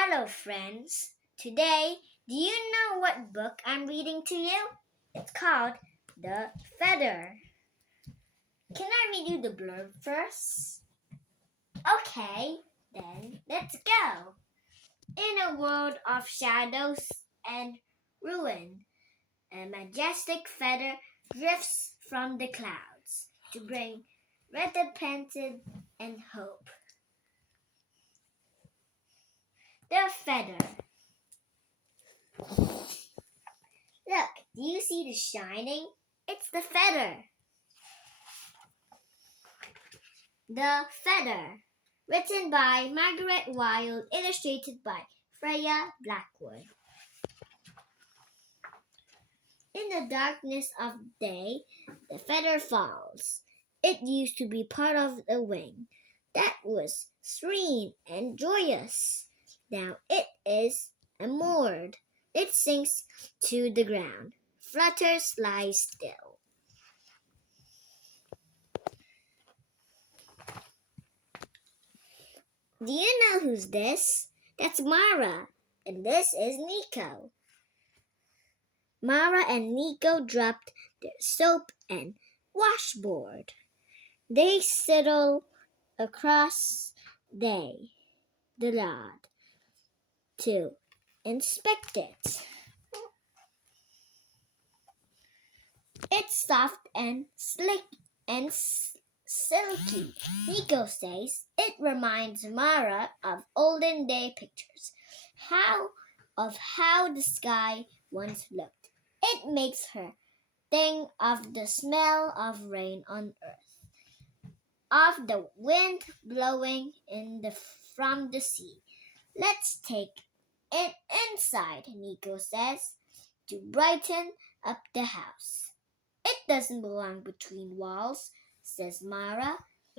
Hello, friends. Today, do you know what book I'm reading to you? It's called The Feather. Can I read you the blurb first? Okay, then let's go. In a world of shadows and ruin, a majestic feather drifts from the clouds to bring recompense and hope. The Feather. Look, do you see the shining? It's the feather. The Feather. Written by Margaret Wilde, illustrated by Freya Blackwood. In the darkness of day, the feather falls. It used to be part of the wing that was serene and joyous. Now it is unmoored. It sinks to the ground, flutters, lies still. Do you know who's this? That's Mara, and this is Nico. Mara and Nico dropped their soap and washboard. They settled across the rod to inspect it. It's soft and slick and silky. Nico says it reminds Mara of olden day pictures, of how the sky once looked. It makes her think of the smell of rain on earth, of the wind blowing from the sea. Let's take it inside, Nico says, to brighten up the house. It doesn't belong between walls, says Mara.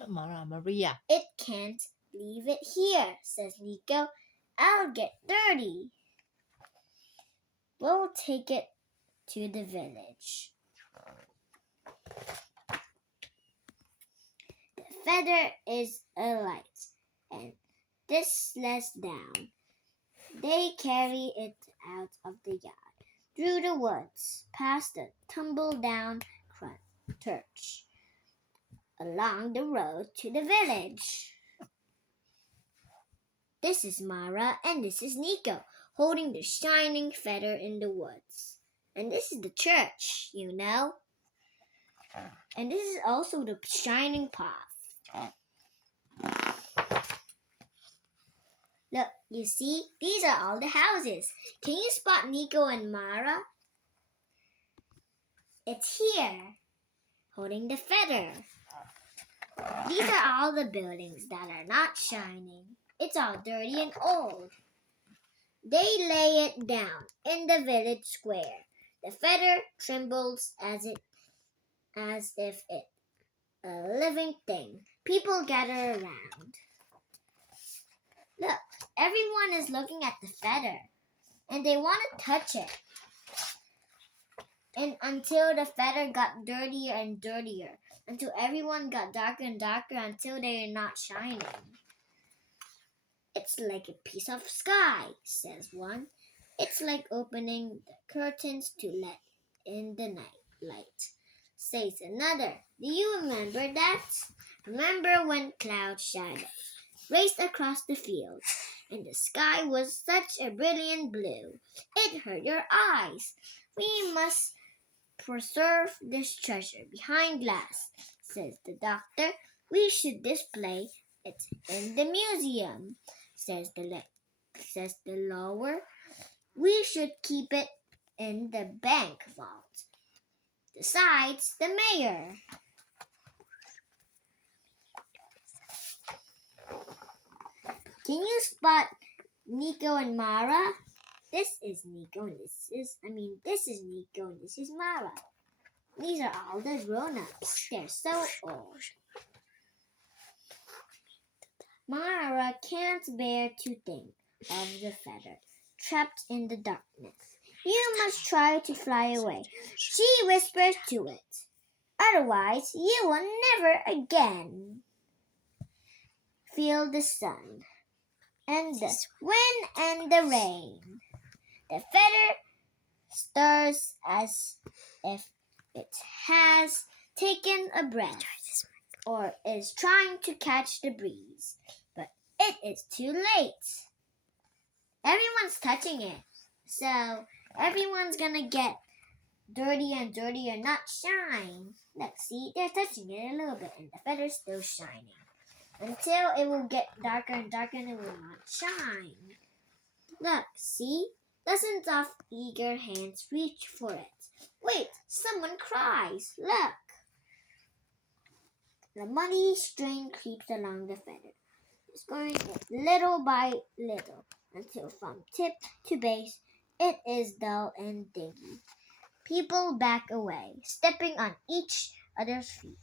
Maria. It can't leave it here, says Nico. I'll get dirty. We'll take it to the village. The feather is alight, and this lets down. They carry it out of the yard, through the woods, past the tumble-down church, along the road to the village. This is Mara, and this is Nico, holding the shining feather in the woods. And this is the church, you know. And this is also the shining path. Look, you see, these are all the houses. Can you spot Nico and Mara? It's here, holding the feather. These are all the buildings that are not shining. It's all dirty and old. They lay it down in the village square. The feather trembles as if it a living thing. People gather around. Look, everyone is looking at the feather, and they want to touch it. And until the feather got dirtier and dirtier, until everyone got darker and darker, until they are not shining. It's like a piece of sky, says one. It's like opening the curtains to let in the night light, says another. Do you remember that? Remember when cloud shadows raced across the fields, and the sky was such a brilliant blue, it hurt your eyes. We must preserve this treasure behind glass, says the doctor. We should display it in the museum, says the lawyer. We should keep it in the bank vault, decides the mayor. Can you spot Nico and Mara? This is Nico and this is Nico and this is Mara. These are all the grown-ups. They're so old. Mara can't bear to think of the feather trapped in the darkness. You must try to fly away, she whispers to it. Otherwise, you will never again feel the sun. and the wind and the rain. The feather stirs as if it has taken a breath or is trying to catch the breeze, but it is too late. Everyone's touching it, so everyone's gonna get dirty and dirty and not shine. Let's see, they're touching it a little bit and the feather's still shining until it will get darker and darker and it will not shine. Look, see? Dozens of eager hands reach for it. Wait, someone cries. Look. The muddy string creeps along the feather, scoring it little by little until from tip to base it is dull and dingy. People back away, stepping on each other's feet.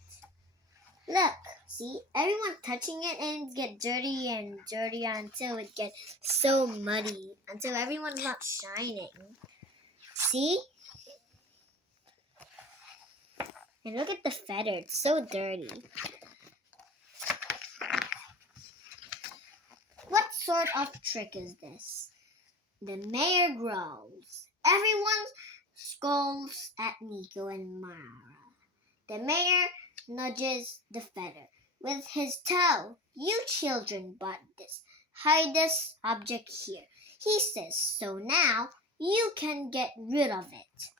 Look, see, everyone touching it and it gets dirty and dirty until it gets so muddy, until everyone's not shining. See? And look at the feather, it's so dirty. What sort of trick is this? The mayor growls. Everyone scolds at Nico and Mara. The mayor nudges the feather with his toe. You children bought this. Hide this object here. He says, so now you can get rid of it.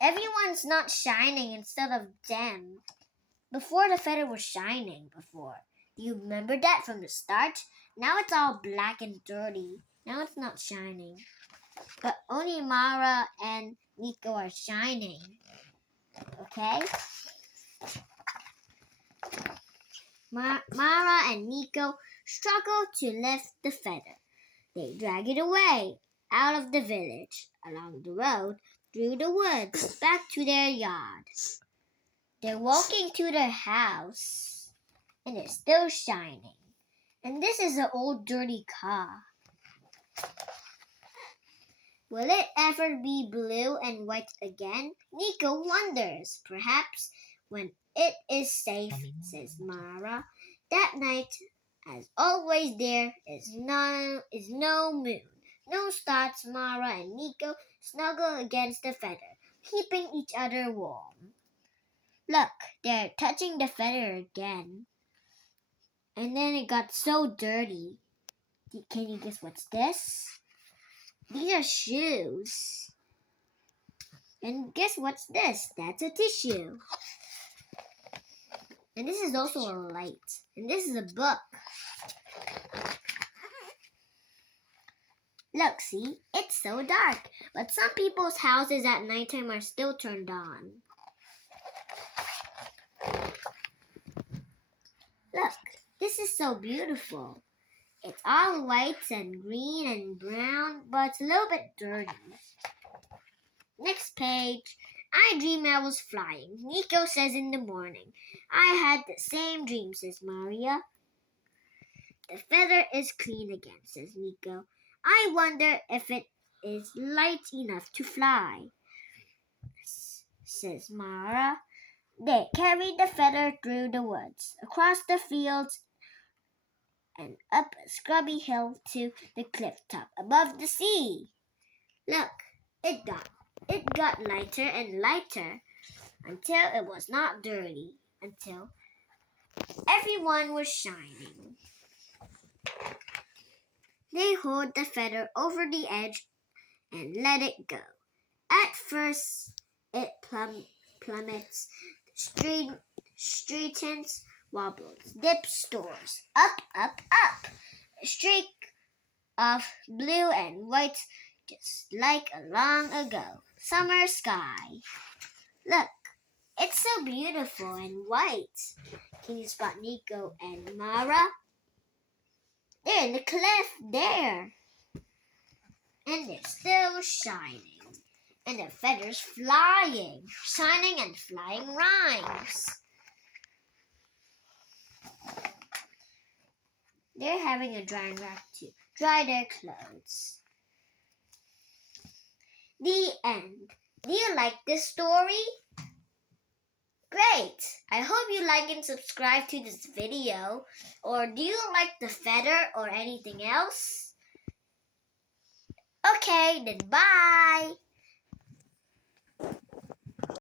Everyone's not shining instead of them. Before the feather was shining before. You remember that from the start? Now it's all black and dirty. Now it's not shining. But only Mara and Nico are shining. Okay? Mara and Nico struggle to lift the feather. They drag it away, out of the village, along the road, through the woods, back to their yard. They're walking to their house, and it's still shining. And this is an old dirty car. Will it ever be blue and white again? Nico wonders. Perhaps when it is safe, says Mara. That night, as always, there is no moon. No stars. Mara and Nico snuggle against the feather, keeping each other warm. Look, they're touching the feather again. And then it got so dirty. Can you guess what's this? These are shoes. And guess what's this? That's a tissue. And this is also a light. And this is a book. Look, see? It's so dark. But some people's houses at nighttime are still turned on. Look, this is so beautiful. It's all white and green and brown, but it's a little bit dirty. Next page. I dream I was flying. Nico says in the morning. I had the same dream, says Maria. The feather is clean again, says Nico. I wonder if it is light enough to fly, says Mara. They carried the feather through the woods, across the fields, and up a scrubby hill to the cliff top above the sea. Look, it got lighter and lighter until it was not dirty, until everyone was shining. They hold the feather over the edge and let it go. At first, it plummets, straightens, wobbles, dips, soars, up, up, up. A streak of blue and white, just like a long ago. Summer sky. Look, it's so beautiful and white. Can you spot Nico and Mara? They're in the cliff there. And they're still shining. And the feathers flying. Shining and flying rhymes. They're having a drying rack to dry their clothes. The end. Do you like this story? Great! I hope you like and subscribe to this video. Or do you like the feather or anything else? Okay, then bye!